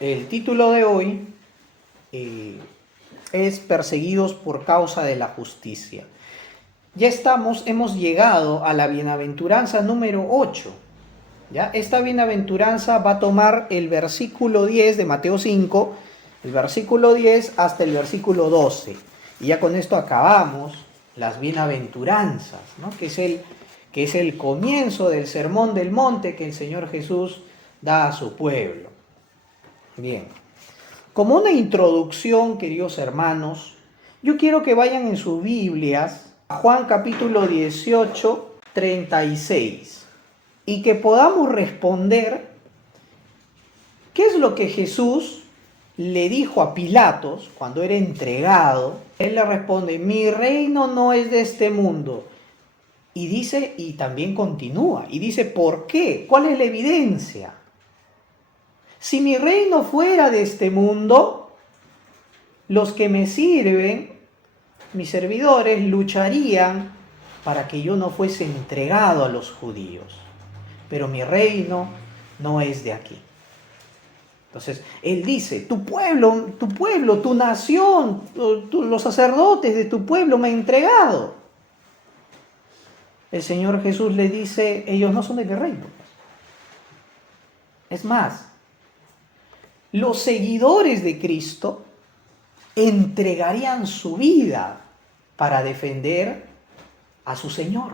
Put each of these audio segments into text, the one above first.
El título de hoy es Perseguidos por causa de la justicia. Hemos llegado a la bienaventuranza número 8. ¿Ya? Esta bienaventuranza va a tomar el versículo 10 de Mateo 5, el versículo 10 hasta el versículo 12. Y ya con esto acabamos las bienaventuranzas, ¿no? que es el comienzo del sermón del monte que el Señor Jesús da a su pueblo. Bien, como una introducción, queridos hermanos, yo quiero que vayan en sus Biblias a Juan capítulo 18, 36, y que podamos responder qué es lo que Jesús le dijo a Pilatos cuando era entregado. Él le responde: mi reino no es de este mundo. Y dice, y también continúa, y dice, ¿por qué? ¿Cuál es la evidencia? Si mi reino fuera de este mundo, los que me sirven, mis servidores, lucharían para que yo no fuese entregado a los judíos. Pero mi reino no es de aquí. Entonces, él dice, tu pueblo, tu nación, los sacerdotes de tu pueblo me han entregado. El Señor Jesús le dice, ellos no son del reino. Es más, los seguidores de Cristo entregarían su vida para defender a su Señor.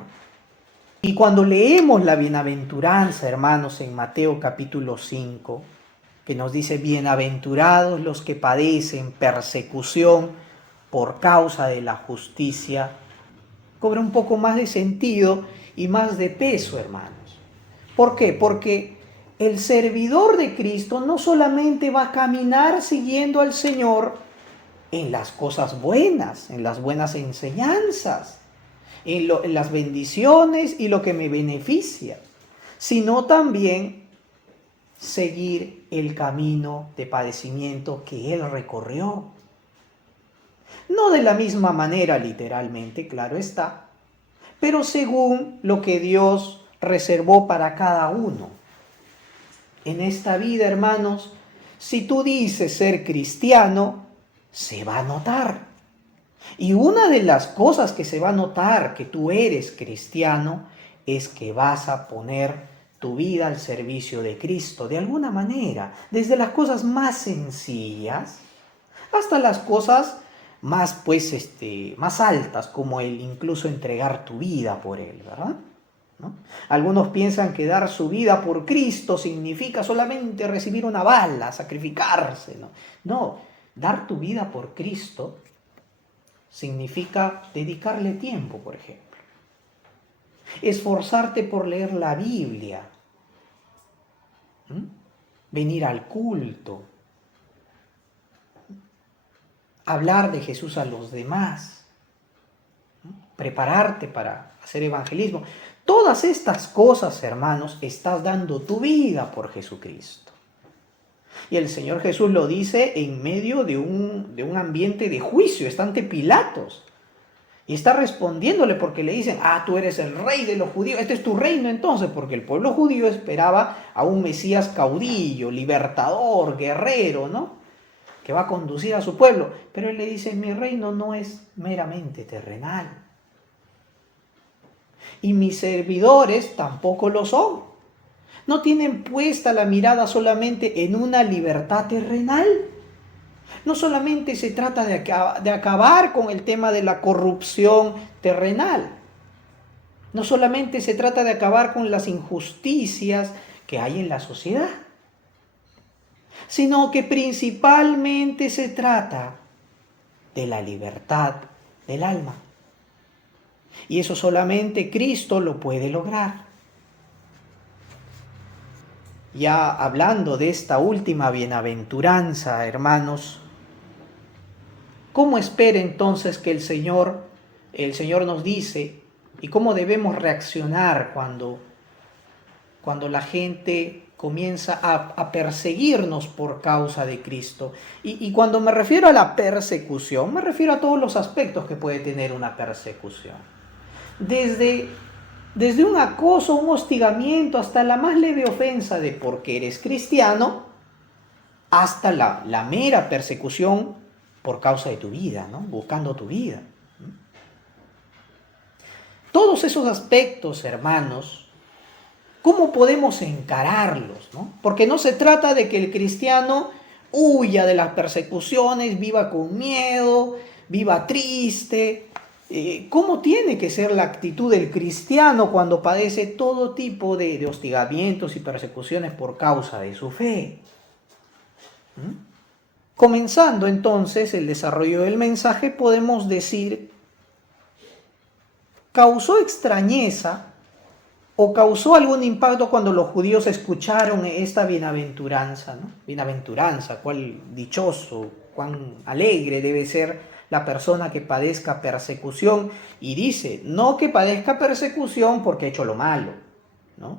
Y cuando leemos la bienaventuranza, hermanos, en Mateo capítulo 5, que nos dice, bienaventurados los que padecen persecución por causa de la justicia, cobra un poco más de sentido y más de peso, hermanos. ¿Por qué? Porque el servidor de Cristo no solamente va a caminar siguiendo al Señor en las cosas buenas, en las buenas enseñanzas, en las bendiciones y lo que me beneficia, sino también seguir el camino de padecimiento que Él recorrió. No de la misma manera literalmente, claro está, pero según lo que Dios reservó para cada uno. En esta vida, hermanos, si tú dices ser cristiano, se va a notar. Y una de las cosas que se va a notar que tú eres cristiano es que vas a poner tu vida al servicio de Cristo, de alguna manera, desde las cosas más sencillas hasta las cosas más, más altas, como el incluso entregar tu vida por Él, ¿verdad? ¿No? Algunos piensan que dar su vida por Cristo significa solamente recibir una bala, sacrificarse. No, dar tu vida por Cristo significa dedicarle tiempo, por ejemplo. Esforzarte por leer la Biblia. Venir al culto. Hablar de Jesús a los demás. Prepararte para hacer evangelismo. Todas estas cosas, hermanos, estás dando tu vida por Jesucristo. Y el Señor Jesús lo dice en medio de un ambiente de juicio. Está ante Pilatos. Y está respondiéndole porque le dicen, tú eres el rey de los judíos. Este es tu reino entonces, porque el pueblo judío esperaba a un Mesías caudillo, libertador, guerrero, ¿no? Que va a conducir a su pueblo. Pero él le dice, mi reino no es meramente terrenal. Y mis servidores tampoco lo son. No tienen puesta la mirada solamente en una libertad terrenal. No solamente se trata de acabar con el tema de la corrupción terrenal. No solamente se trata de acabar con las injusticias que hay en la sociedad. Sino que principalmente se trata de la libertad del alma. Y eso solamente Cristo lo puede lograr. Ya hablando de esta última bienaventuranza, hermanos, ¿cómo espera entonces que el Señor nos dice y cómo debemos reaccionar cuando la gente comienza a perseguirnos por causa de Cristo? Y cuando me refiero a la persecución, me refiero a todos los aspectos que puede tener una persecución. Desde un acoso, un hostigamiento, hasta la más leve ofensa de porque eres cristiano, hasta la mera persecución por causa de tu vida, ¿no? Buscando tu vida. Todos esos aspectos, hermanos, ¿cómo podemos encararlos, ¿no? Porque no se trata de que el cristiano huya de las persecuciones, viva con miedo, viva triste. ¿Cómo tiene que ser la actitud del cristiano cuando padece todo tipo de hostigamientos y persecuciones por causa de su fe? Comenzando entonces el desarrollo del mensaje, podemos decir, causó extrañeza o causó algún impacto cuando los judíos escucharon esta bienaventuranza, ¿no? Bienaventuranza, cuán dichoso, cuán alegre debe ser la persona que padezca persecución. Y dice, no que padezca persecución porque ha hecho lo malo, ¿no?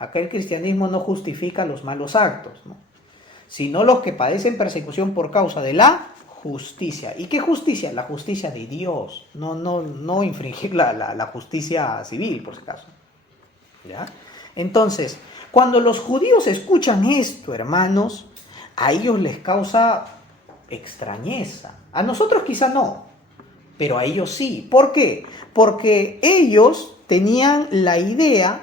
Acá el cristianismo no justifica los malos actos, ¿no? Sino los que padecen persecución por causa de la justicia. ¿Y qué justicia? La justicia de Dios, no infringir la justicia civil, por si acaso. ¿Ya? Entonces, cuando los judíos escuchan esto, hermanos, a ellos les causa extrañeza. A nosotros quizá no, pero a ellos sí. ¿Por qué? Porque ellos tenían la idea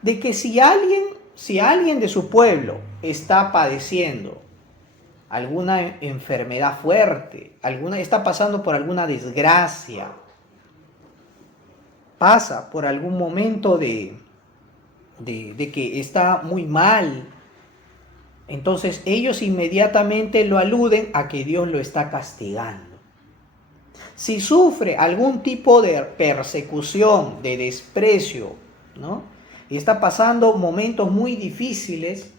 de que si alguien de su pueblo está padeciendo alguna enfermedad fuerte, está pasando por alguna desgracia, pasa por algún momento de que está muy mal, entonces ellos inmediatamente lo aluden a que Dios lo está castigando. Si sufre algún tipo de persecución, de desprecio, ¿no? Y está pasando momentos muy difíciles,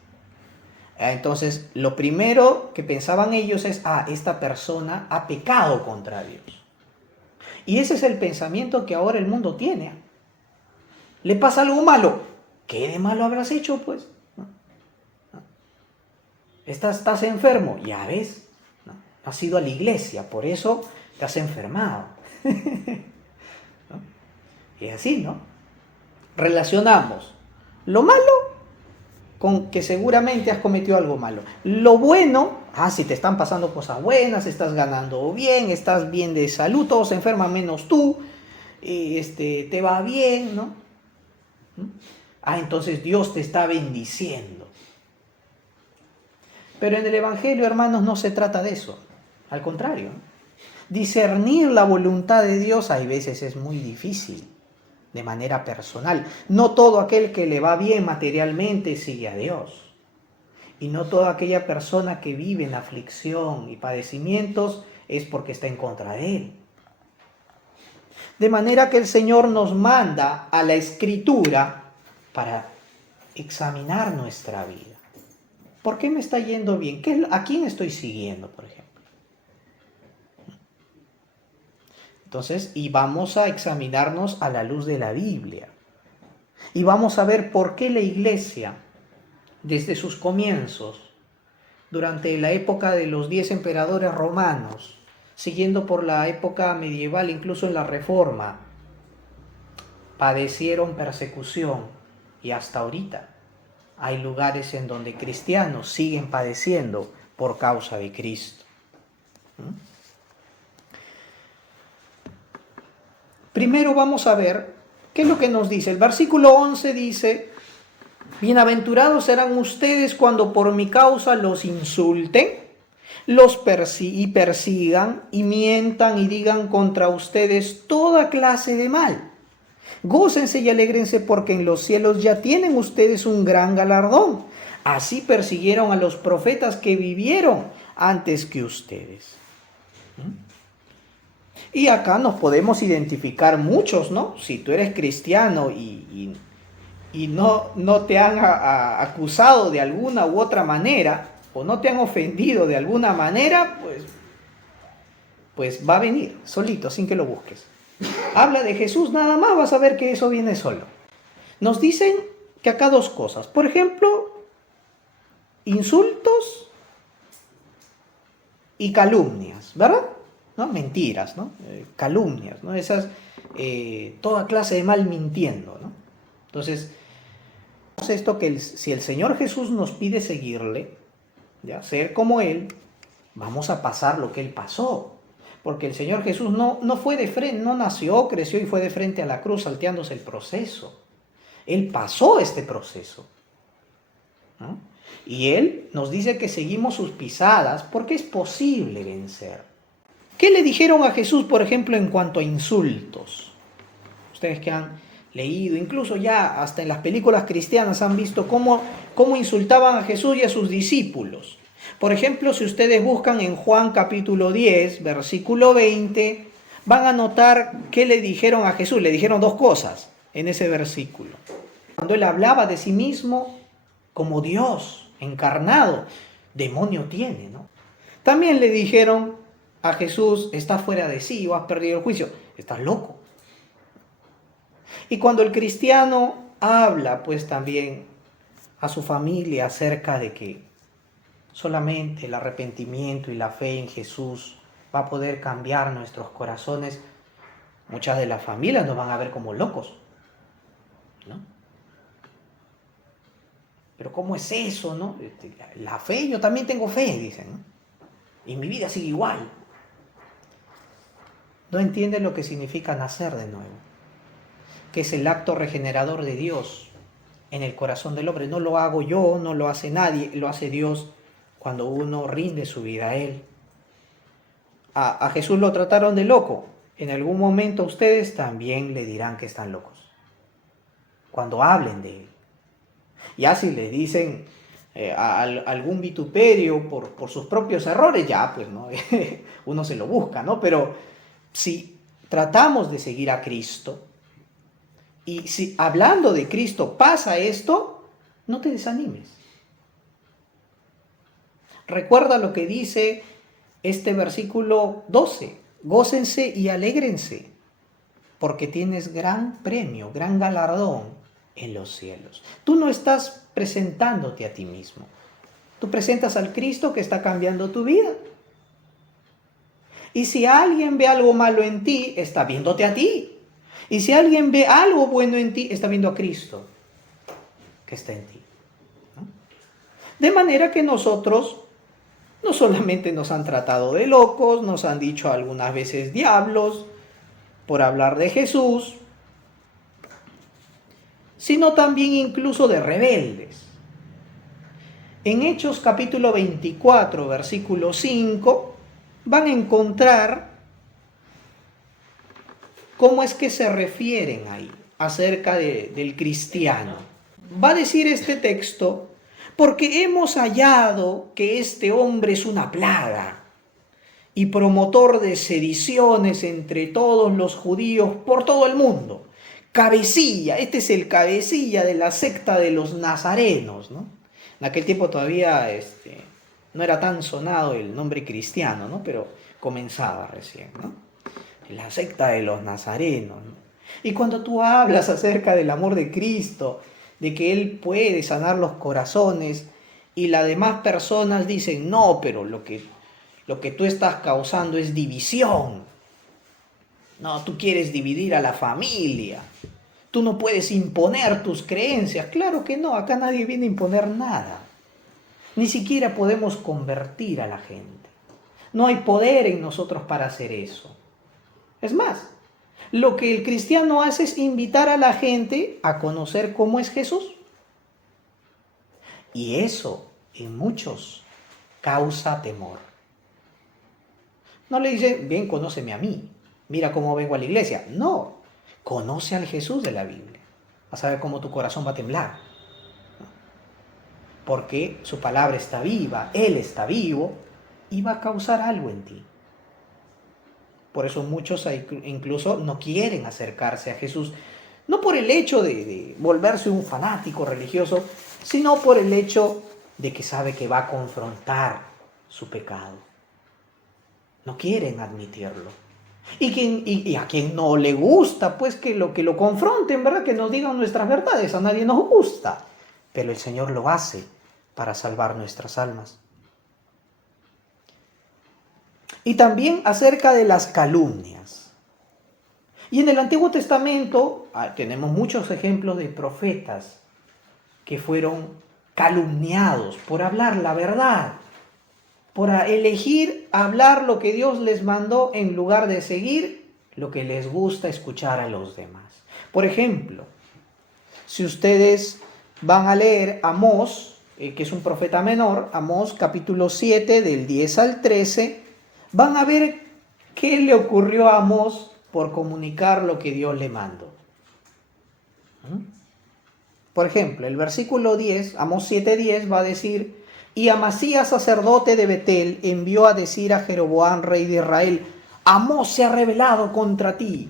entonces lo primero que pensaban ellos es, esta persona ha pecado contra Dios. Y ese es el pensamiento que ahora el mundo tiene. ¿Le pasa algo malo? ¿Qué de malo habrás hecho, pues? ¿No? Estás enfermo, ya ves, ¿no? Has ido a la iglesia, por eso te has enfermado. ¿No? Y así, ¿no? Relacionamos lo malo con que seguramente has cometido algo malo. Lo bueno, si te están pasando cosas buenas, estás ganando bien, estás bien de salud, todos se enferman menos tú, te va bien, ¿no? Entonces Dios te está bendiciendo. Pero en el Evangelio, hermanos, no se trata de eso. Al contrario, discernir la voluntad de Dios hay veces es muy difícil, de manera personal. No todo aquel que le va bien materialmente sigue a Dios. Y no toda aquella persona que vive en aflicción y padecimientos es porque está en contra de Él. De manera que el Señor nos manda a la Escritura para examinar nuestra vida. ¿Por qué me está yendo bien? ¿A quién estoy siguiendo, por ejemplo? Entonces, y vamos a examinarnos a la luz de la Biblia. Y vamos a ver por qué la Iglesia, desde sus comienzos, durante la época de los 10 emperadores romanos, siguiendo por la época medieval, incluso en la Reforma, padecieron persecución. Y hasta ahorita hay lugares en donde cristianos siguen padeciendo por causa de Cristo. Primero vamos a ver qué es lo que nos dice. El versículo 11 dice, bienaventurados serán ustedes cuando por mi causa los insulten, los persigan y mientan y digan contra ustedes toda clase de mal. Gócense y alégrense porque en los cielos ya tienen ustedes un gran galardón. Así persiguieron a los profetas que vivieron antes que ustedes. Y acá nos podemos identificar muchos, ¿no? Si tú eres cristiano y no te han acusado de alguna u otra manera, o no te han ofendido de alguna manera, pues va a venir solito, sin que lo busques. Habla de Jesús nada más, vas a ver que eso viene solo. Nos dicen que acá dos cosas. Por ejemplo, insultos y calumnias, ¿verdad? ¿No? Mentiras, ¿no? Calumnias, ¿no? Esas, toda clase de mal mintiendo, ¿no? Entonces, esto que si el Señor Jesús nos pide seguirle, ¿ya? Ser como Él, vamos a pasar lo que Él pasó. Porque el Señor Jesús no fue de frente, no nació, creció y fue de frente a la cruz salteándose el proceso. Él pasó este proceso, ¿no? Y Él nos dice que seguimos sus pisadas porque es posible vencer. ¿Qué le dijeron a Jesús, por ejemplo, en cuanto a insultos? Ustedes que han leído, incluso ya hasta en las películas cristianas han visto cómo insultaban a Jesús y a sus discípulos. Por ejemplo, si ustedes buscan en Juan capítulo 10, versículo 20, van a notar qué le dijeron a Jesús. Le dijeron dos cosas en ese versículo. Cuando Él hablaba de sí mismo como Dios encarnado, demonio tiene, ¿no? También le dijeron a Jesús, estás fuera de sí o has perdido el juicio, estás loco. Y cuando el cristiano habla, pues también a su familia acerca de que solamente el arrepentimiento y la fe en Jesús va a poder cambiar nuestros corazones, muchas de las familias nos van a ver como locos, ¿no? Pero ¿cómo es eso, no? La fe, yo también tengo fe, dicen, ¿no? Y mi vida sigue igual. No entienden lo que significa nacer de nuevo, que es el acto regenerador de Dios en el corazón del hombre. No lo hago yo, no lo hace nadie, lo hace Dios cuando uno rinde su vida a Él. A Jesús lo trataron de loco. En algún momento ustedes también le dirán que están locos, cuando hablen de Él. Ya si le dicen algún vituperio por sus propios errores, ya pues no, uno se lo busca, ¿no? Pero si tratamos de seguir a Cristo, y si hablando de Cristo pasa esto, no te desanimes. Recuerda lo que dice este versículo 12. Gócense y alégrense, porque tienes gran premio, gran galardón en los cielos. Tú no estás presentándote a ti mismo. Tú presentas al Cristo que está cambiando tu vida. Y si alguien ve algo malo en ti, está viéndote a ti. Y si alguien ve algo bueno en ti, está viendo a Cristo que está en ti, ¿no? De manera que nosotros no solamente nos han tratado de locos, nos han dicho algunas veces diablos por hablar de Jesús, sino también incluso de rebeldes. En Hechos capítulo 24, versículo 5, van a encontrar cómo es que se refieren ahí acerca del cristiano. Va a decir este texto, porque hemos hallado que este hombre es una plaga y promotor de sediciones entre todos los judíos por todo el mundo. Cabecilla, este es el cabecilla de la secta de los nazarenos, ¿no? En aquel tiempo todavía no era tan sonado el nombre cristiano, ¿no? Pero comenzaba recién, ¿no? La secta de los nazarenos, ¿no? Y cuando tú hablas acerca del amor de Cristo, de que Él puede sanar los corazones, y las demás personas dicen, no, pero lo que tú estás causando es división. No, tú quieres dividir a la familia. Tú no puedes imponer tus creencias. Claro que no, acá nadie viene a imponer nada. Ni siquiera podemos convertir a la gente. No hay poder en nosotros para hacer eso. Es más, lo que el cristiano hace es invitar a la gente a conocer cómo es Jesús. Y eso, en muchos, causa temor. No le dice, bien, conóceme a mí, mira cómo vengo a la iglesia. No, conoce al Jesús de la Biblia. Vas a ver cómo tu corazón va a temblar. Porque su palabra está viva, Él está vivo y va a causar algo en ti. Por eso muchos incluso no quieren acercarse a Jesús, no por el hecho de volverse un fanático religioso, sino por el hecho de que sabe que va a confrontar su pecado. No quieren admitirlo. Y a quien no le gusta, pues que lo confronten, ¿verdad? Que nos digan nuestras verdades. A nadie nos gusta. Pero el Señor lo hace para salvar nuestras almas. Y también acerca de las calumnias. Y en el Antiguo Testamento tenemos muchos ejemplos de profetas que fueron calumniados por hablar la verdad. por elegir hablar lo que Dios les mandó en lugar de seguir lo que les gusta escuchar a los demás. Por ejemplo, si ustedes van a leer Amós, que es un profeta menor, Amós capítulo 7 del 10 al 13, van a ver qué le ocurrió a Amós por comunicar lo que Dios le mandó. Por ejemplo, el versículo 10, Amós 7:10 va a decir: y Amasías, sacerdote de Betel, envió a decir a Jeroboam, rey de Israel: Amós se ha rebelado contra ti.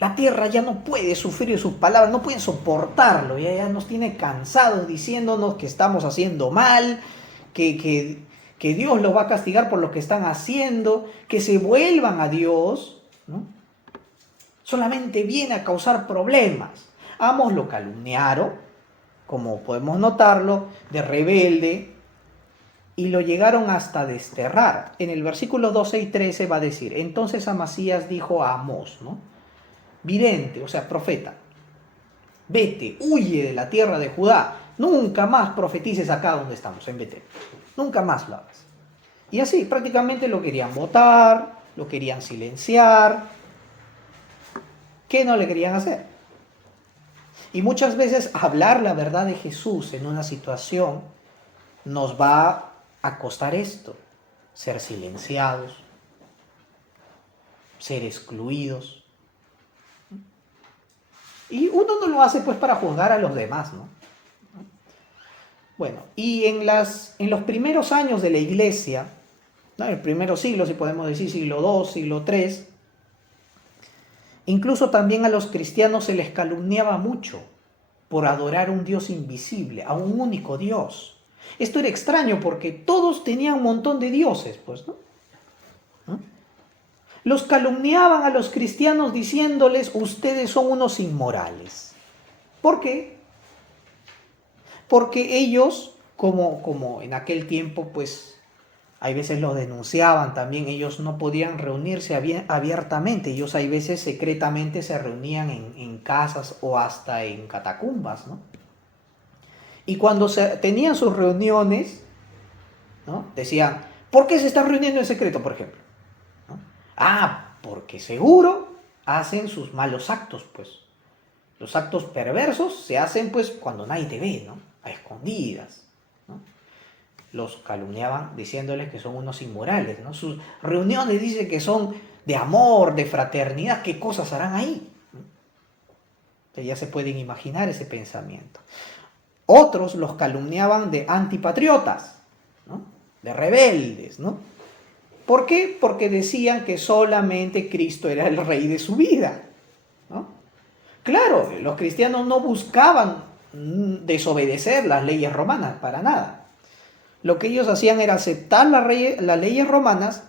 La tierra ya no puede sufrir sus palabras, no pueden soportarlo, ya nos tiene cansados diciéndonos que estamos haciendo mal, que Dios los va a castigar por lo que están haciendo, que se vuelvan a Dios, ¿no? Solamente viene a causar problemas. Amós lo calumniaron, como podemos notarlo, de rebelde, y lo llegaron hasta desterrar. En el versículo 12 y 13 va a decir: entonces Amasías dijo a Amós, ¿no?, vidente, o sea, profeta: vete, huye de la tierra de Judá, nunca más profetices acá donde estamos, en Betel, nunca más lo hagas. Y así prácticamente lo querían botar, lo querían silenciar. ¿Qué no le querían hacer? Y muchas veces hablar la verdad de Jesús en una situación nos va a costar esto: ser silenciados, ser excluidos. Y uno no lo hace pues para juzgar a los demás, ¿no? Bueno, y en los primeros años de la iglesia, ¿no?, el primer siglo, si podemos decir, siglo II, siglo III, incluso también a los cristianos se les calumniaba mucho por adorar a un Dios invisible, a un único Dios. Esto era extraño porque todos tenían un montón de dioses, pues, ¿no? Los calumniaban a los cristianos diciéndoles: ustedes son unos inmorales. ¿Por qué? Porque ellos, como en aquel tiempo, pues, hay veces los denunciaban también, ellos no podían reunirse abiertamente, ellos hay veces secretamente se reunían en casas o hasta en catacumbas, ¿no? Y cuando tenían sus reuniones, ¿no?, decían: ¿por qué se están reuniendo en secreto, por ejemplo? ¿No? Porque seguro hacen sus malos actos, pues. Los actos perversos se hacen, pues, cuando nadie te ve, ¿no?, a escondidas, ¿no? Los calumniaban diciéndoles que son unos inmorales, ¿no? Sus reuniones dicen que son de amor, de fraternidad. ¿Qué cosas harán ahí? Entonces ya se pueden imaginar ese pensamiento. Otros los calumniaban de antipatriotas, ¿no?, de rebeldes, ¿no? ¿Por qué? Porque decían que solamente Cristo era el rey de su vida, ¿no? Claro, los cristianos no buscaban desobedecer las leyes romanas, para nada. Lo que ellos hacían era aceptar las leyes romanas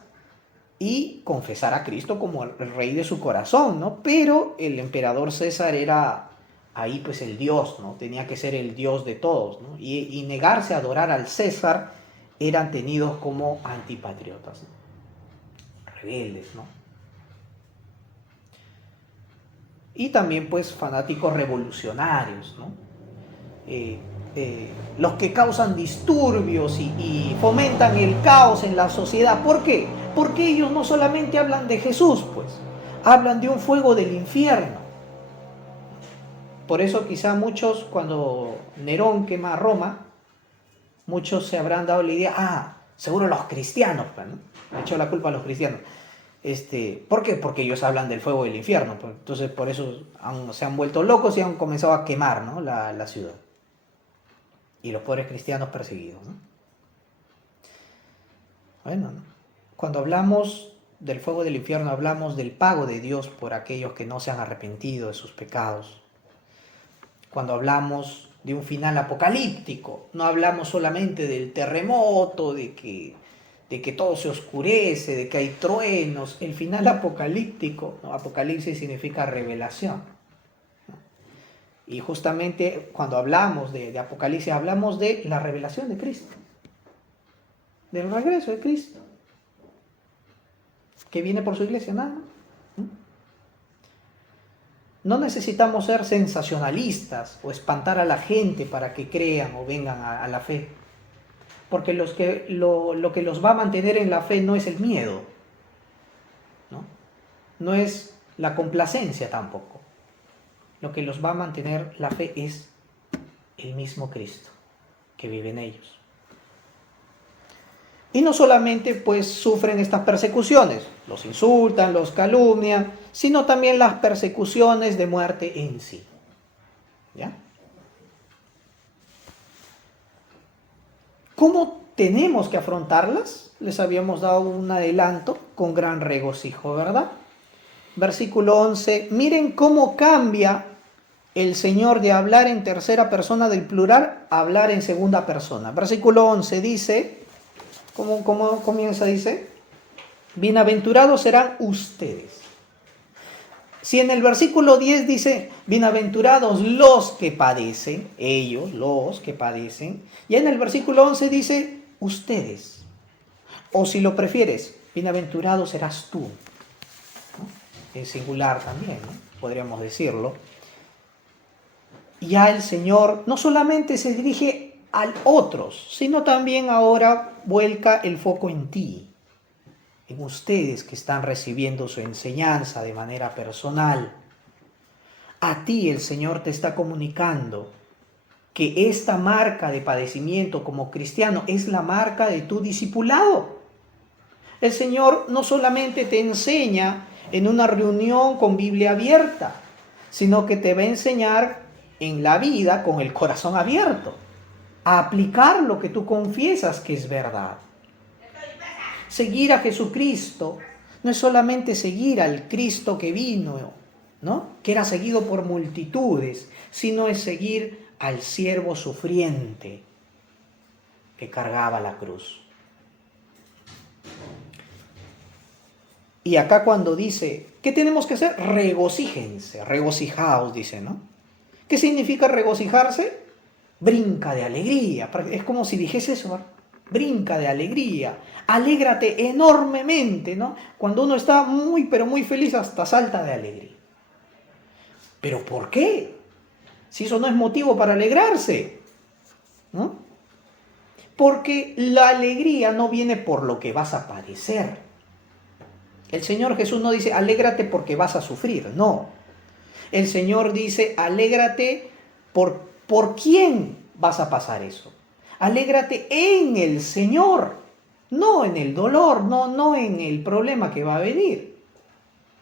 y confesar a Cristo como el rey de su corazón, ¿no? Pero el emperador César era ahí pues el Dios, ¿no? Tenía que ser el Dios de todos, ¿no? Y negarse a adorar al César eran tenidos como antipatriotas, ¿no?, rebeldes, ¿no? Y también pues fanáticos revolucionarios, ¿no? Los que causan disturbios y fomentan el caos en la sociedad. ¿Por qué? Porque ellos no solamente hablan de Jesús, pues, hablan de un fuego del infierno. Por eso quizá muchos, cuando Nerón quema a Roma, muchos se habrán dado la idea: seguro los cristianos, ¿no?, le echó la culpa a los cristianos. ¿Por qué? Porque ellos hablan del fuego del infierno. Entonces por eso se han vuelto locos y han comenzado a quemar, ¿no?, la ciudad. Y los pobres cristianos perseguidos, ¿no? Bueno, ¿no?, cuando hablamos del fuego del infierno, hablamos del pago de Dios por aquellos que no se han arrepentido de sus pecados. Cuando hablamos de un final apocalíptico, no hablamos solamente del terremoto, de que todo se oscurece, de que hay truenos. El final apocalíptico, ¿no?, Apocalipsis significa revelación, ¿no? Y justamente cuando hablamos de Apocalipsis, hablamos de la revelación de Cristo, del regreso de Cristo, que viene por su iglesia, nada más. No necesitamos ser sensacionalistas o espantar a la gente para que crean o vengan a la fe. Porque lo que los va a mantener en la fe no es el miedo, ¿no? No es la complacencia tampoco. Lo que los va a mantener la fe es el mismo Cristo que vive en ellos. Y no solamente pues sufren estas persecuciones, los insultan, los calumnian, sino también las persecuciones de muerte en sí. ¿Ya? ¿Cómo tenemos que afrontarlas? Les habíamos dado un adelanto con gran regocijo, ¿verdad? Versículo 11, miren cómo cambia el Señor de hablar en tercera persona del plural a hablar en segunda persona. Versículo 11 dice, ¿cómo comienza? Dice, bienaventurados serán ustedes. Si en el versículo 10 dice, bienaventurados los que padecen, ellos, los que padecen, y en el versículo 11 dice, ustedes. O si lo prefieres, bienaventurado serás tú. ¿No? En singular también, ¿no? Podríamos decirlo. Ya el Señor no solamente se dirige a otros, sino también ahora vuelca el foco en ti, en ustedes que están recibiendo su enseñanza de manera personal. A ti el Señor te está comunicando que esta marca de padecimiento como cristiano es la marca de tu discipulado. El Señor no solamente te enseña en una reunión con Biblia abierta, sino que te va a enseñar en la vida con el corazón abierto, a aplicar lo que tú confiesas que es verdad. Seguir a Jesucristo no es solamente seguir al Cristo que vino, ¿no? Que era seguido por multitudes, sino es seguir al siervo sufriente que cargaba la cruz. Y acá cuando dice, ¿qué tenemos que hacer? Regocíjense, regocijaos, dice, ¿no? ¿Qué significa regocijarse? Brinca de alegría. Es como si dijese eso, ¿verdad? Brinca de alegría. Alégrate enormemente, ¿no? Cuando uno está muy, pero muy feliz, hasta salta de alegría. ¿Pero por qué? Si eso no es motivo para alegrarse, ¿no? Porque la alegría no viene por lo que vas a padecer. El Señor Jesús no dice, alégrate porque vas a sufrir, no. El Señor dice, alégrate por quién vas a pasar eso. Alégrate en el Señor, no en el dolor, no en el problema que va a venir.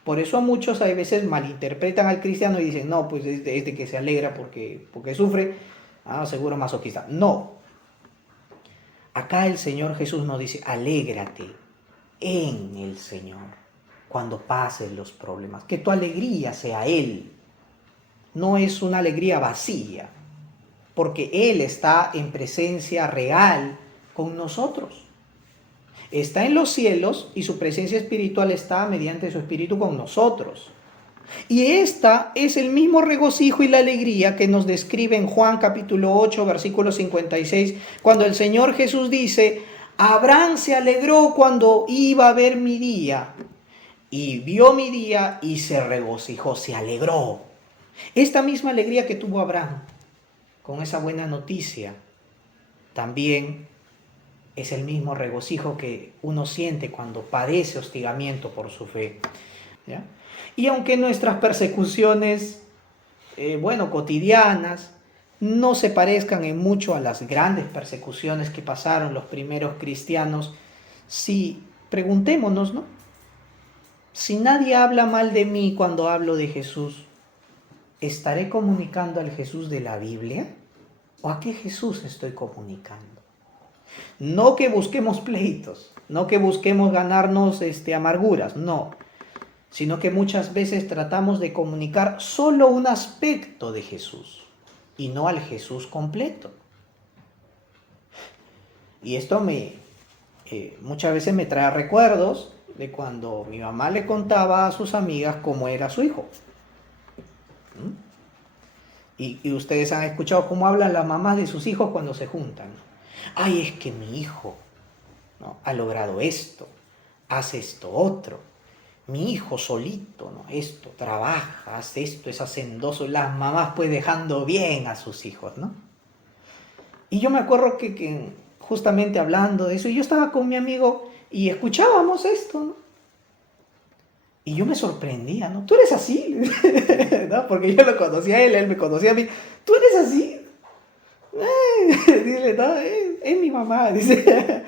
Por eso a muchos a veces malinterpretan al cristiano y dicen, no, pues es de que se alegra porque sufre, seguro masoquista. No. Acá el Señor Jesús nos dice, alégrate en el Señor cuando pasen los problemas. Que tu alegría sea Él. No es una alegría vacía, porque Él está en presencia real con nosotros. Está en los cielos y su presencia espiritual está mediante su espíritu con nosotros. Y esta es el mismo regocijo y la alegría que nos describe en Juan capítulo 8, versículo 56, cuando el Señor Jesús dice, Abraham se alegró cuando iba a ver mi día, y vio mi día y se regocijó, se alegró. Esta misma alegría que tuvo Abraham con esa buena noticia, también es el mismo regocijo que uno siente cuando padece hostigamiento por su fe, ¿ya? Y aunque nuestras persecuciones, cotidianas, no se parezcan en mucho a las grandes persecuciones que pasaron los primeros cristianos, sí, preguntémonos, ¿no? Si nadie habla mal de mí cuando hablo de Jesús, ¿estaré comunicando al Jesús de la Biblia? ¿O a qué Jesús estoy comunicando? No que busquemos pleitos, no que busquemos ganarnos amarguras, no. Sino que muchas veces tratamos de comunicar solo un aspecto de Jesús y no al Jesús completo. Y esto muchas veces me trae recuerdos de cuando mi mamá le contaba a sus amigas cómo era su hijo. Y ustedes han escuchado cómo hablan las mamás de sus hijos cuando se juntan. Ay, es que mi hijo, ¿no?, ha logrado esto, hace esto otro. Mi hijo solito, ¿no?, esto, trabaja, hace esto, es hacendoso. Las mamás pues dejando bien a sus hijos, ¿no? Y yo me acuerdo que justamente hablando de eso, y yo estaba con mi amigo y escuchábamos esto, ¿no? Y yo me sorprendía, ¿no? ¿Tú eres así? ¿No? Porque yo lo conocía a él, él me conocía a mí. ¿Tú eres así? Dice, no, es mi mamá, dice.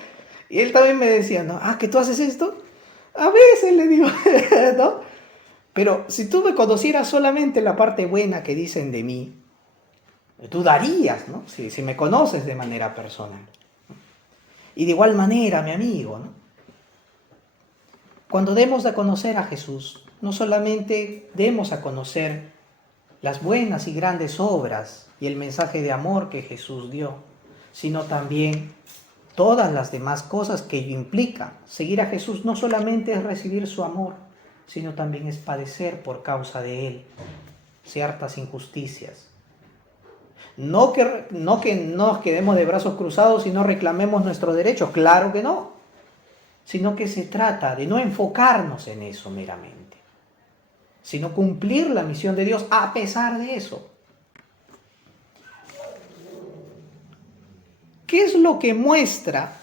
Y él también me decía, ¿no? Ah, ¿que tú haces esto? A veces le digo, ¿no? Pero si tú me conocieras solamente la parte buena que dicen de mí, tú darías, ¿no? Si me conoces de manera personal. Y de igual manera, mi amigo, ¿no? Cuando demos a conocer a Jesús, no solamente demos a conocer las buenas y grandes obras y el mensaje de amor que Jesús dio, sino también todas las demás cosas que ello implica. Seguir a Jesús no solamente es recibir su amor, sino también es padecer por causa de Él ciertas injusticias. No que nos quedemos de brazos cruzados y no reclamemos nuestros derechos, claro que no, sino que se trata de no enfocarnos en eso meramente, sino cumplir la misión de Dios a pesar de eso. ¿Qué es lo que muestra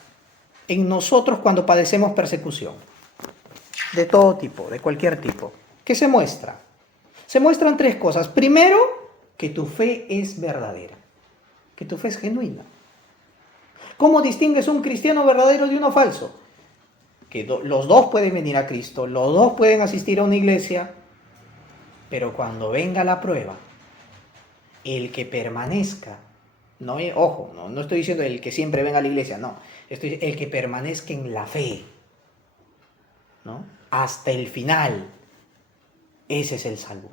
en nosotros cuando padecemos persecución? De todo tipo, de cualquier tipo. ¿Qué se muestra? Se muestran tres cosas. Primero, que tu fe es verdadera, que tu fe es genuina. ¿Cómo distingues un cristiano verdadero de uno falso? Que los dos pueden venir a Cristo, los dos pueden asistir a una iglesia, pero cuando venga la prueba, el que permanezca, no, ojo, no estoy diciendo el que siempre venga a la iglesia, no, estoy el que permanezca en la fe, ¿no? Hasta el final, ese es el salvo.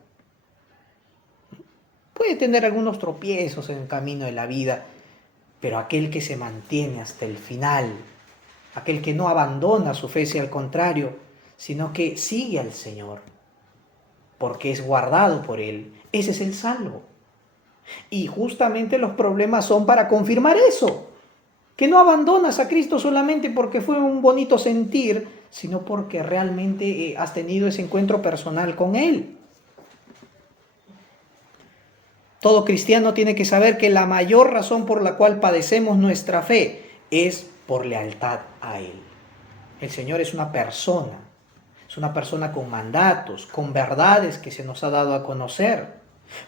Puede tener algunos tropiezos en el camino de la vida, pero aquel que se mantiene hasta el final, aquel que no abandona su fe, si al contrario, sino que sigue al Señor, porque es guardado por Él, ese es el salvo. Y justamente los problemas son para confirmar eso, que no abandonas a Cristo solamente porque fue un bonito sentir, sino porque realmente has tenido ese encuentro personal con Él. Todo cristiano tiene que saber que la mayor razón por la cual padecemos nuestra fe es por lealtad a Él. El Señor es una persona con mandatos, con verdades que se nos ha dado a conocer.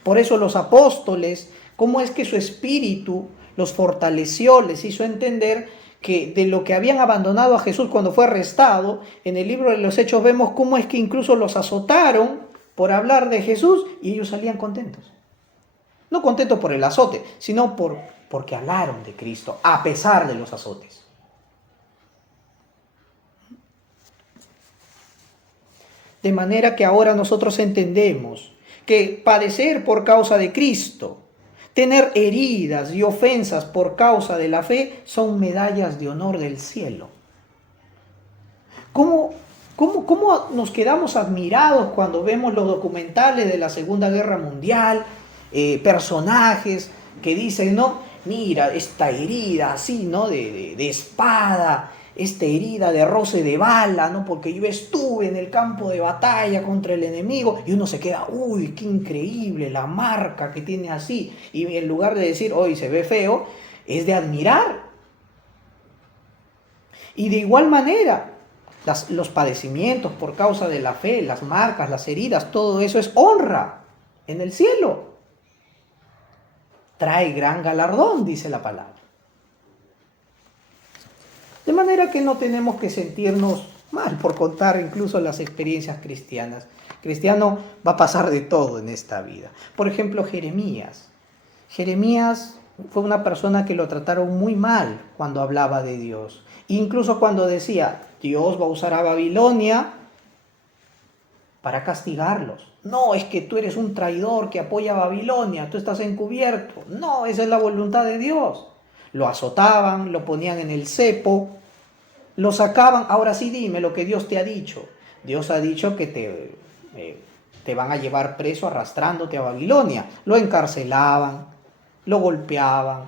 Por eso los apóstoles, ¿cómo es que su espíritu los fortaleció, les hizo entender que de lo que habían abandonado a Jesús cuando fue arrestado? En el libro de los Hechos vemos cómo es que incluso los azotaron por hablar de Jesús y ellos salían contentos. No contentos por el azote, sino porque hablaron de Cristo a pesar de los azotes. De manera que ahora nosotros entendemos que padecer por causa de Cristo, tener heridas y ofensas por causa de la fe, son medallas de honor del cielo. ¿Cómo nos quedamos admirados cuando vemos los documentales de la Segunda Guerra Mundial? Personajes que dicen, no, mira, esta herida así, ¿no? De espada, esta herida de roce de bala, ¿no? Porque yo estuve en el campo de batalla contra el enemigo, y uno se queda, uy, qué increíble la marca que tiene así, y en lugar de decir, hoy se ve feo, es de admirar. Y de igual manera, los padecimientos por causa de la fe, las marcas, las heridas, todo eso es honra en el cielo. Trae gran galardón, dice la palabra. De manera que no tenemos que sentirnos mal por contar incluso las experiencias cristianas. Cristiano va a pasar de todo en esta vida. Por ejemplo, Jeremías. Jeremías fue una persona que lo trataron muy mal cuando hablaba de Dios. Incluso cuando decía, Dios va a usar a Babilonia para castigarlos. No, es que tú eres un traidor que apoya a Babilonia, tú estás encubierto. No, esa es la voluntad de Dios. Lo azotaban, lo ponían en el cepo, lo sacaban. Ahora sí dime lo que Dios te ha dicho. Dios ha dicho que te van a llevar preso arrastrándote a Babilonia. Lo encarcelaban, lo golpeaban.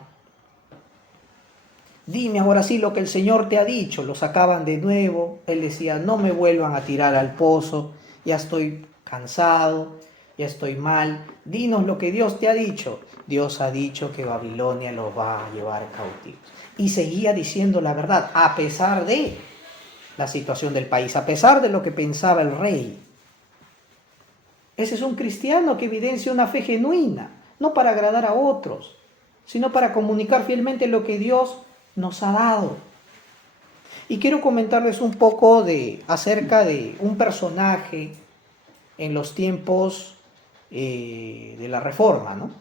Dime ahora sí lo que el Señor te ha dicho. Lo sacaban de nuevo. Él decía, no me vuelvan a tirar al pozo. Ya estoy cansado, ya estoy mal. Dinos lo que Dios te ha dicho. Dios ha dicho que Babilonia los va a llevar cautivos. y seguía diciendo la verdad, a pesar de la situación del país, a pesar de lo que pensaba el rey. Ese es un cristiano que evidencia una fe genuina, no para agradar a otros, sino para comunicar fielmente lo que Dios nos ha dado. Y quiero comentarles un poco acerca de un personaje en los tiempos de la Reforma, ¿no?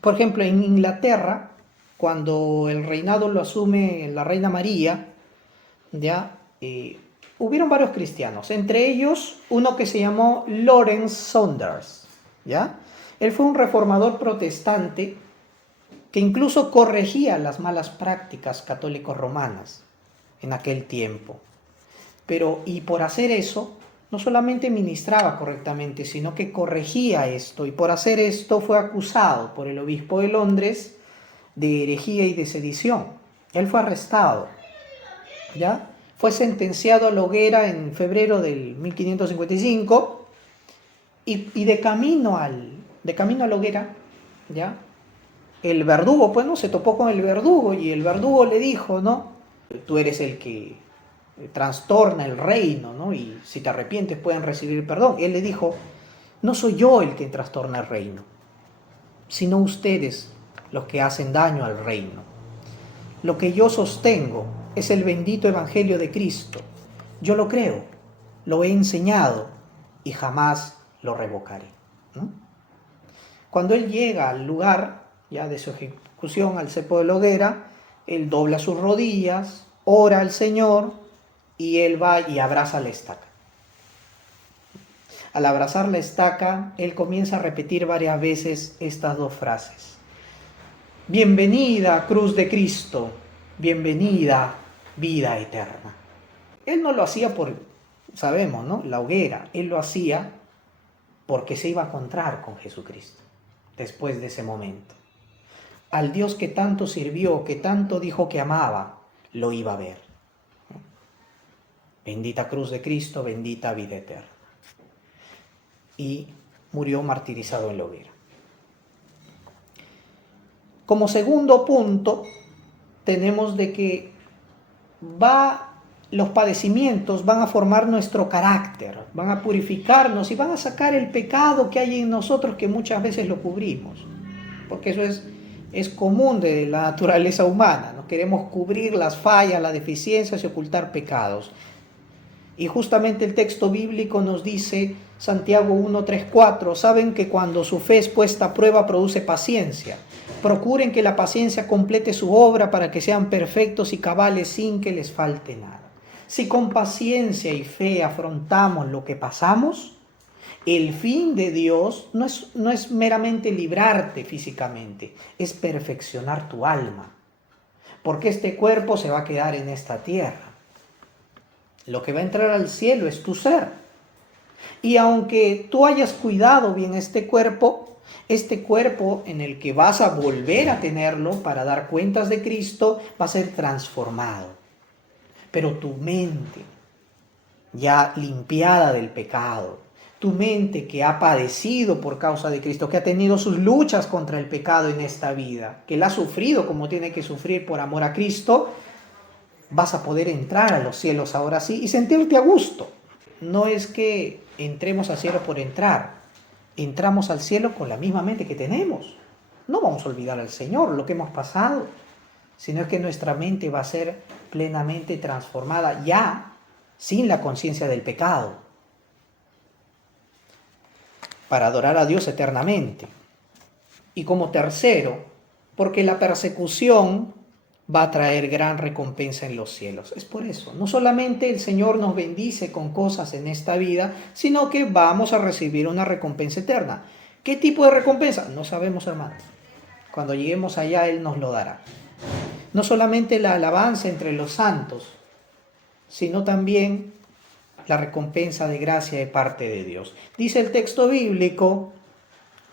Por ejemplo, en Inglaterra, cuando el reinado lo asume la reina María, ya hubieron varios cristianos, entre ellos uno que se llamó Lawrence Saunders, ¿ya? Él fue un reformador protestante que incluso corregía las malas prácticas católicos romanas en aquel tiempo. Y por hacer eso, no solamente ministraba correctamente, sino que corregía esto, y por hacer esto fue acusado por el obispo de Londres de herejía y de sedición. Él fue arrestado, ¿ya? Fue sentenciado a la hoguera en febrero del 1555, y de camino a la hoguera, ¿ya? El verdugo, pues, ¿no? Se topó con el verdugo, y el verdugo le dijo, ¿no? Tú eres el que trastorna el reino, ¿no? Y si te arrepientes pueden recibir perdón. Él le dijo, no soy yo el que trastorna el reino, sino ustedes los que hacen daño al reino. Lo que yo sostengo es el bendito evangelio de Cristo. Yo lo creo, lo he enseñado y jamás lo revocaré, ¿no? Cuando él llega al lugar ya de su ejecución, al cepo de la hoguera, él dobla sus rodillas, ora al Señor, y él va y abraza la estaca. Al abrazar la estaca, él comienza a repetir varias veces estas dos frases. Bienvenida, cruz de Cristo, bienvenida, vida eterna. Él no lo hacía sabemos, ¿no? La hoguera. Él lo hacía porque se iba a encontrar con Jesucristo después de ese momento. Al Dios que tanto sirvió, que tanto dijo que amaba, lo iba a ver. Bendita cruz de Cristo, bendita vida eterna. Y murió martirizado en la hoguera. Como segundo punto, tenemos de que los padecimientos van a formar nuestro carácter, van a purificarnos y van a sacar el pecado que hay en nosotros, que muchas veces lo cubrimos, porque eso es común de la naturaleza humana, ¿no? Queremos cubrir las fallas, las deficiencias y ocultar pecados. Y justamente el texto bíblico nos dice, Santiago 1, 3, 4, saben que cuando su fe es puesta a prueba produce paciencia. Procuren que la paciencia complete su obra para que sean perfectos y cabales sin que les falte nada. Si con paciencia y fe afrontamos lo que pasamos, el fin de Dios no es meramente librarte físicamente, es perfeccionar tu alma. Porque este cuerpo se va a quedar en esta tierra. Lo que va a entrar al cielo es tu ser. Y aunque tú hayas cuidado bien este cuerpo en el que vas a volver a tenerlo para dar cuentas de Cristo, va a ser transformado. Pero tu mente, ya limpiada del pecado, tu mente que ha padecido por causa de Cristo, que ha tenido sus luchas contra el pecado en esta vida, que la ha sufrido como tiene que sufrir por amor a Cristo, vas a poder entrar a los cielos ahora sí y sentirte a gusto. No es que entremos al cielo por entrar, entramos al cielo con la misma mente que tenemos. No vamos a olvidar al Señor, lo que hemos pasado, sino es que nuestra mente va a ser plenamente transformada ya sin la conciencia del pecado, para adorar a Dios eternamente. Y como tercero, porque la persecución va a traer gran recompensa en los cielos. Es por eso, no solamente el Señor nos bendice con cosas en esta vida, sino que vamos a recibir una recompensa eterna. ¿Qué tipo de recompensa? No sabemos, hermanos. Cuando lleguemos allá, Él nos lo dará. No solamente la alabanza entre los santos, sino también la recompensa de gracia de parte de Dios. Dice el texto bíblico,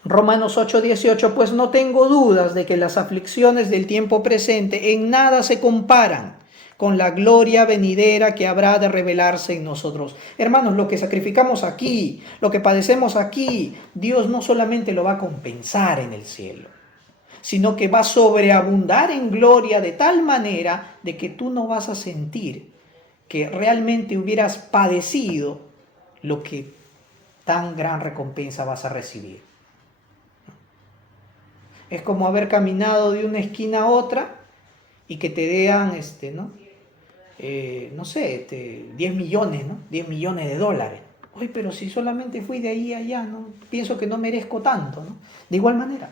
Romanos 8:18, pues no tengo dudas de que las aflicciones del tiempo presente en nada se comparan con la gloria venidera que habrá de revelarse en nosotros. Hermanos, lo que sacrificamos aquí, lo que padecemos aquí, Dios no solamente lo va a compensar en el cielo, sino que va a sobreabundar en gloria de tal manera de que tú no vas a sentir que realmente hubieras padecido lo que tan gran recompensa vas a recibir. Es como haber caminado de una esquina a otra y que te den, no sé, 10 millones, ¿no? 10 millones de dólares. Oye, pero si solamente fui de ahí a allá, ¿no? Pienso que no merezco tanto, ¿no? De igual manera,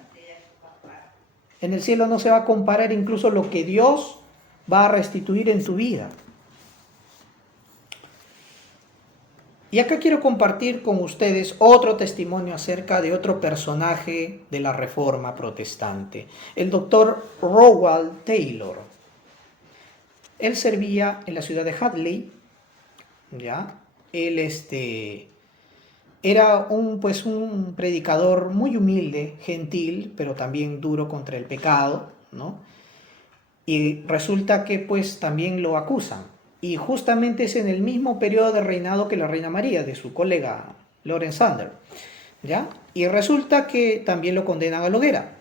en el cielo no se va a comparar incluso lo que Dios va a restituir en tu vida. Y acá quiero compartir con ustedes otro testimonio acerca de otro personaje de la Reforma Protestante, el doctor Rowald Taylor. Él servía en la ciudad de Hadley, ¿ya? Él era un predicador muy humilde, gentil, pero también duro contra el pecado, ¿no? Y resulta que pues también lo acusan. Y justamente es en el mismo periodo de reinado que la reina María, de su colega Lawrence Sander, ¿ya? Y resulta que también lo condenan a la hoguera.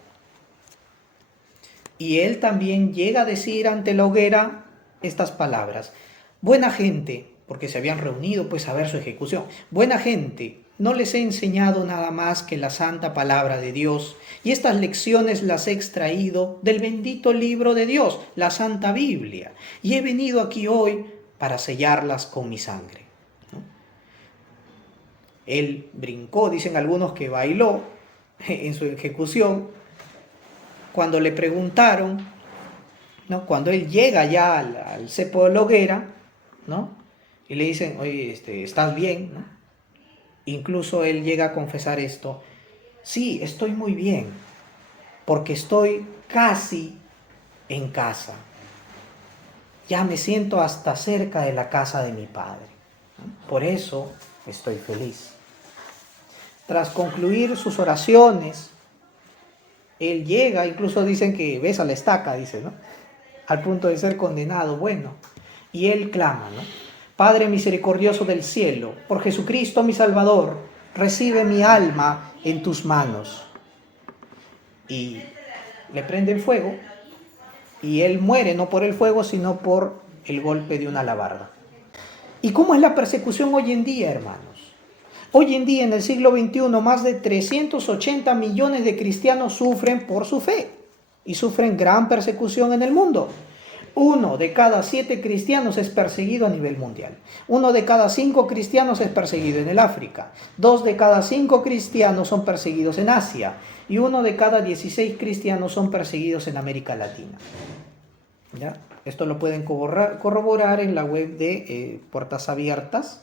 Y él también llega a decir ante la hoguera estas palabras: buena gente, porque se habían reunido pues a ver su ejecución, buena gente, no les he enseñado nada más que la santa palabra de Dios, y estas lecciones las he extraído del bendito libro de Dios, la Santa Biblia, y he venido aquí hoy para sellarlas con mi sangre, ¿no? Él brincó, dicen algunos que bailó en su ejecución. Cuando le preguntaron, ¿no? Cuando él llega ya al cepo de la hoguera, ¿no? Y le dicen, oye, ¿estás bien?, ¿no? Incluso él llega a confesar esto: sí, estoy muy bien, porque estoy casi en casa. Ya me siento hasta cerca de la casa de mi padre. Por eso estoy feliz. Tras concluir sus oraciones, él llega, incluso dicen que besa la estaca, dice, ¿no? Al punto de ser condenado. Bueno, y él clama, ¿no? Padre misericordioso del cielo, por Jesucristo mi Salvador, recibe mi alma en tus manos. Y le prenden fuego, y él muere no por el fuego, sino por el golpe de una alabarda. ¿Y cómo es la persecución hoy en día, hermanos? Hoy en día, en el siglo XXI, más de 380 millones de cristianos sufren por su fe y sufren gran persecución en el mundo. 1 de cada 7 cristianos es perseguido a nivel mundial. 1 de cada 5 cristianos es perseguido en el África. 2 de cada 5 cristianos son perseguidos en Asia. Y 1 de cada 16 cristianos son perseguidos en América Latina. ¿Ya? Esto lo pueden corroborar en la web de Puertas Abiertas,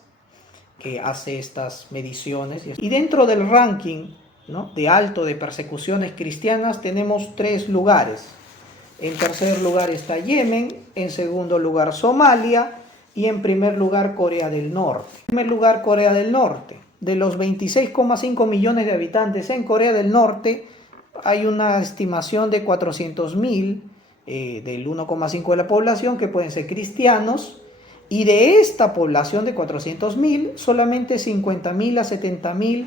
que hace estas mediciones. Y dentro del ranking, ¿no?, de alto de persecuciones cristianas tenemos 3 lugares. En tercer lugar está Yemen, en segundo lugar Somalia y en primer lugar Corea del Norte. En primer lugar Corea del Norte. De los 26,5 millones de habitantes en Corea del Norte, hay una estimación de 400.000, del 1,5 de la población, que pueden ser cristianos. Y de esta población de 400.000, solamente 50.000 a 70.000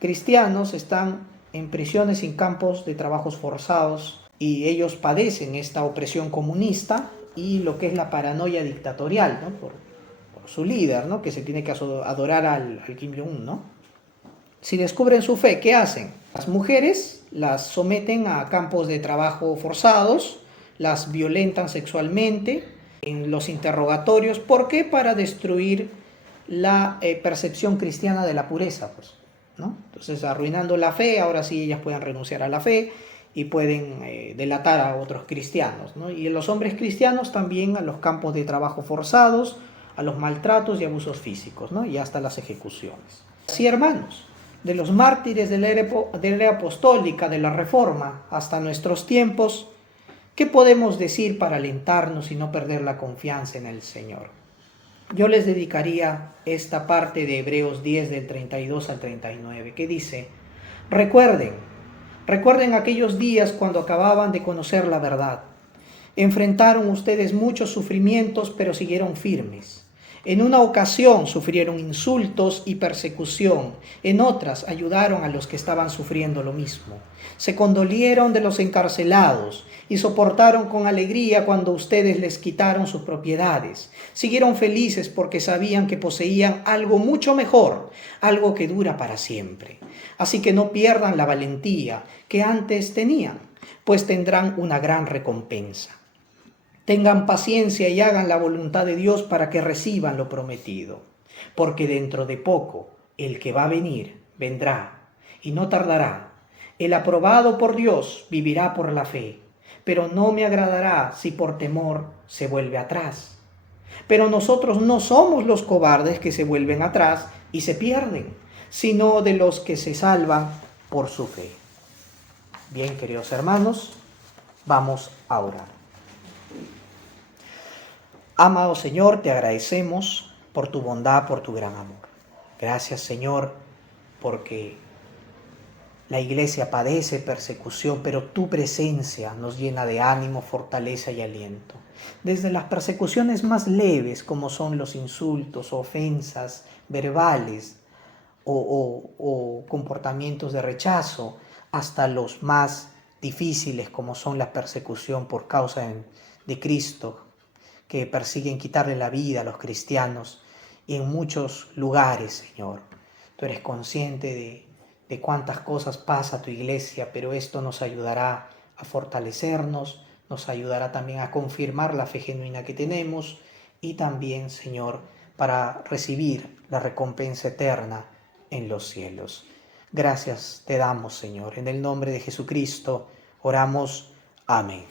cristianos están en prisiones y en campos de trabajos forzados. Y ellos padecen esta opresión comunista y lo que es la paranoia dictatorial, ¿no?, por su líder, ¿no?, que se tiene que adorar al Kim Jong-un, ¿no? Si descubren su fe, ¿qué hacen? Las mujeres las someten a campos de trabajo forzados, las violentan sexualmente en los interrogatorios. ¿Por qué? Para destruir la percepción cristiana de la pureza, pues, ¿no? Entonces, arruinando la fe, ahora sí ellas pueden renunciar a la fe y pueden delatar a otros cristianos, ¿no? Y los hombres cristianos también a los campos de trabajo forzados, a los maltratos y abusos físicos, ¿no?, y hasta las ejecuciones. Sí, hermanos, de los mártires de la era apostólica, de la Reforma, hasta nuestros tiempos, ¿qué podemos decir para alentarnos y no perder la confianza en el Señor? Yo les dedicaría esta parte de Hebreos 10 del 32 al 39, que dice: Recuerden aquellos días cuando acababan de conocer la verdad. Enfrentaron ustedes muchos sufrimientos, pero siguieron firmes. En una ocasión sufrieron insultos y persecución, en otras ayudaron a los que estaban sufriendo lo mismo. Se condolieron de los encarcelados y soportaron con alegría cuando ustedes les quitaron sus propiedades. Siguieron felices porque sabían que poseían algo mucho mejor, algo que dura para siempre. Así que no pierdan la valentía que antes tenían, pues tendrán una gran recompensa. Tengan paciencia y hagan la voluntad de Dios para que reciban lo prometido, porque dentro de poco el que va a venir vendrá y no tardará. El aprobado por Dios vivirá por la fe, pero no me agradará si por temor se vuelve atrás. Pero nosotros no somos los cobardes que se vuelven atrás y se pierden, sino de los que se salvan por su fe. Bien, queridos hermanos, vamos a orar. Amado Señor, te agradecemos por tu bondad, por tu gran amor. Gracias, Señor, porque la iglesia padece persecución, pero tu presencia nos llena de ánimo, fortaleza y aliento. Desde las persecuciones más leves, como son los insultos, ofensas verbales o comportamientos de rechazo, hasta los más difíciles, como son la persecución por causa de Cristo, que persiguen quitarle la vida a los cristianos, y en muchos lugares, Señor. Tú eres consciente de cuántas cosas pasa a tu iglesia, pero esto nos ayudará a fortalecernos, nos ayudará también a confirmar la fe genuina que tenemos y también, Señor, para recibir la recompensa eterna en los cielos. Gracias te damos, Señor. En el nombre de Jesucristo oramos. Amén.